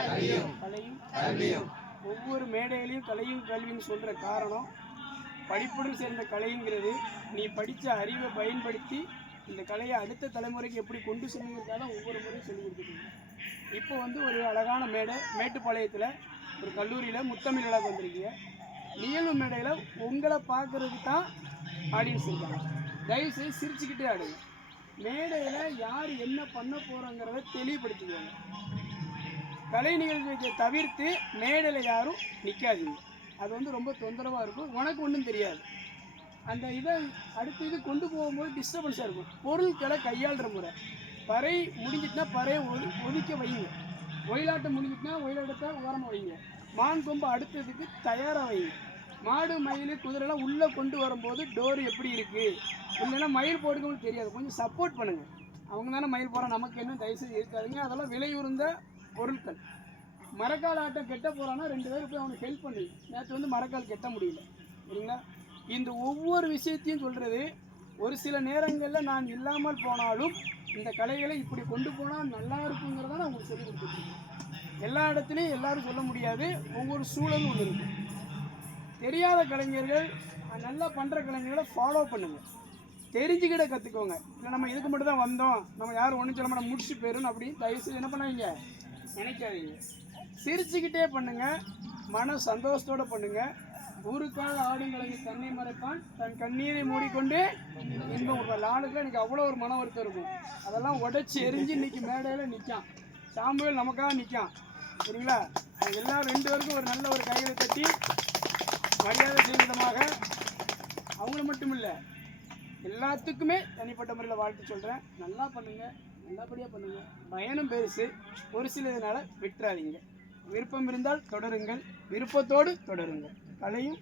கலையும். ஒவ்வொரு மேடையிலையும் கலையும் கல்வின்னு சொல்கிற காரணம், படிப்புடன் சேர்ந்த கலைங்கிறது நீ படித்த அறிவை பயன்படுத்தி இந்த கலையை அடுத்த தலைமுறைக்கு எப்படி கொண்டு செல்லுங்கிறதால ஒவ்வொரு முறையும் சொல்லி கொடுத்துருக்கீங்க. இப்போ ஒரு அழகான மேடை, மேட்டுப்பாளையத்தில் ஒரு கல்லூரியில் முத்தமிழ் விழாக்கு வந்திருக்கீங்க. நிகழ்வு மேடையில் உங்களை பார்க்குறதுக்கு தான் ஆடியன்ஸ் இருக்காங்க. தயவுசெய்து சிரிச்சுக்கிட்டே ஆடுங்க. மேடையில் யார் என்ன பண்ண போகிறோங்கிறத தெளிவுபடுத்திக்குவாங்க. கலை நிகழ்ச்சியை தவிர்த்து மேடையில் யாரும் நிற்காதீங்க. அது ரொம்ப தொந்தரவாக இருக்கும். உனக்கு ஒன்றும் தெரியாது. அந்த இதை அடுத்த இது கொண்டு போகும்போது டிஸ்டர்பன்ஸாக இருக்கும். பொருட்களை கையாளுற முறை, பறை முடிஞ்சிட்டுனா பறையை ஒதுக்க வைங்க. ஒயிலாட்டம் முடிஞ்சிட்டுனா ஒயிலாட்டத்தை ஓரமாக வைங்க. மான் கொம்பு அடுத்ததுக்கு தயாராக வைங்க. மாடு மயில் குதிரைலாம் உள்ளே கொண்டு வரும்போது டோர் எப்படி இருக்குது, இல்லைன்னா மயில் போடுக்கணும்னு தெரியாது, கொஞ்சம் சப்போர்ட் பண்ணுங்கள். அவங்க தானே மயில் போகிறான், நமக்கு என்ன தயவுசெய்து இருக்காதுங்க. அதெல்லாம் விலை உயர்ந்த பொருட்கள். மரக்கால் ஆட்டம் கெட்ட போகிறான்னா 2 பேர் போய் அவனுக்கு ஹெல்ப் பண்ணுங்க. நேற்று மரக்கால் கெட்ட முடியல, சரிங்களா? இந்த ஒவ்வொரு விஷயத்தையும் சொல்கிறது, ஒரு சில நேரங்களில் நான் இல்லாமல் போனாலும் இந்த கலைகளை இப்படி கொண்டு போனால் நல்லா இருக்குங்கிறத நான் உங்களுக்கு சொல்லிக் கொடுத்துருக்கேன். எல்லா இடத்துலையும் எல்லாரும் சொல்ல முடியாது, ஒவ்வொரு சூழலும் ஒன்று இருக்கும். தெரியாத கலைஞர்கள், நல்லா பண்ணுற கலைஞர்களை ஃபாலோ பண்ணுங்கள், தெரிஞ்சுக்கிட்ட கற்றுக்கோங்க. இல்லை நம்ம இதுக்கு மட்டும் தான் வந்தோம், நம்ம யாரும் ஒன்றும் சொல்ல மாட்டோம், முடிச்சு போயிடும் அப்படின்னு தயவுசெய்து என்ன பண்ணாதீங்க, நினைக்காதீங்க. சிரிச்சுக்கிட்டே பண்ணுங்கள், மன சந்தோஷத்தோடு பண்ணுங்கள். ஊருக்காக ஆடும் கலைஞர் தன்னை மறைப்பான், தன் கண்ணீரை மூடிக்கொண்டு இன்பம் கொடுப்பார். ஆளுக்கு எனக்கு அவ்வளோ ஒரு மன வருத்தம் இருக்கும். அதெல்லாம் உடைச்சி எரிஞ்சு இன்னைக்கு மேடையில் நிற்கான். சாம்புவேல் நமக்காக நிற்கான், சரிங்களா? எல்லாரும் 2 பேருக்கும் ஒரு நல்ல ஒரு கைகளை தட்டி மரியாதை செய்யும் விதமாக, அவங்கள மட்டும் இல்லை எல்லாத்துக்குமே தனிப்பட்ட முறையில் வாழ்த்து சொல்கிறேன். நல்லா பண்ணுங்கள், நல்லபடியாக பண்ணுங்கள். பயணம் பெருசு, ஒரு சில இதனால் விட்டுறாதீங்க. விருப்பம் இருந்தால் தொடருங்கள், விருப்பத்தோடு தொடருங்கள். கலையும்